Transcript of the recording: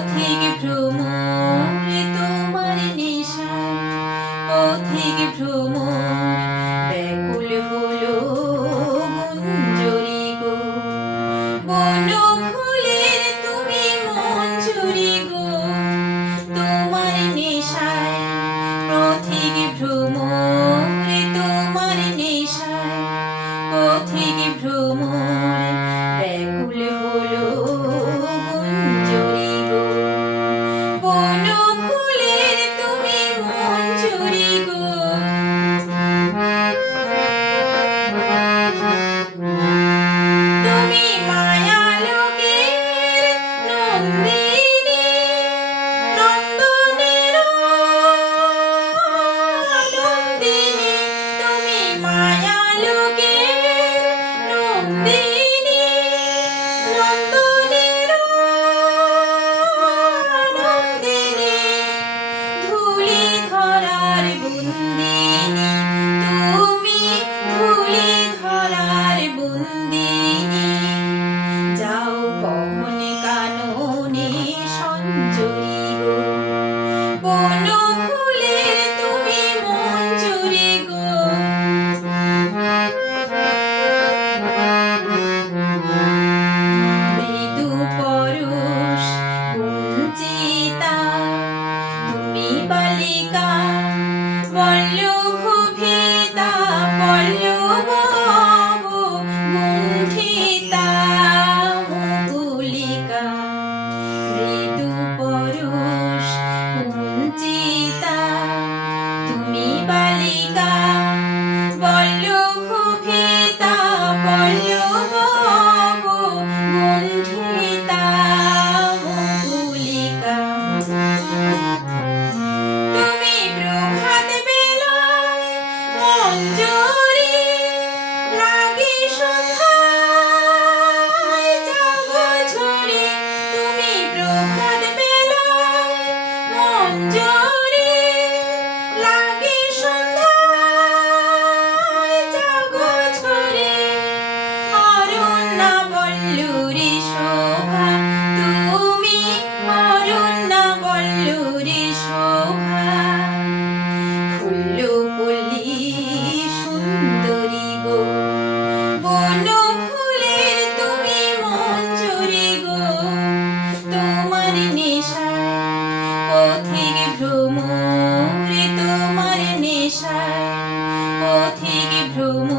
পথিক ভ্রমরে তোমার নেশায় পথিক ভ্রমর ব্যাকুল হলো গুঞ্জরি গো বন ফুলের তুমি মঞ্জুরি গো তোমার নেশায় পথিক ভ্রমরে তোমার নেশায় পথিক ভ্রমর ব্যাকুল হলো গুঞ্জরি গো বন ফুলের তুমি মঞ্জুরি গো তুমি মায়ালোকের নন্দিনী নন্দনের নন্দিনী তুমি মায়ালোকের নন্দিনী নন্দনের নন্দিনী ধুলি ধরার বন্দিনী তুমি ধুলি ধরার বন্দিনী যাও কখন কাননে সঞ্জরি গো বন ফুলের তুমি মঞ্জুরি গো মৃদু পরশ কুঞ্চিতা তুমি বালিকা পল্লব ভিতা পল্লব গুণ্ঠিতা মুকুলিকা মৃদু পরশ কুঞ্চিতা তুমি বালিকা পল্লব ভিতা পল্লব গুণ্ঠিতা মুকুলিকা তুমি প্রভাত বেলায় মঞ্জরি লাগি সন্ধ্যায় জাগো ঝরে তুমি প্রভাত বেলায় মঞ্জরি লাগি সন্ধ্যায় জাগো ঝরে অরণ্যা বল্লুরি শোভা তুমি অরণ্যা বল্লুরি শোভা ফুল্লপল্লী সুন্দরী গো বন ফুলের তুমি মঞ্জুরি গো তোমার নেশায় পথিক ভ্রমরে তোমার নেশায় পথিক ভ্রমর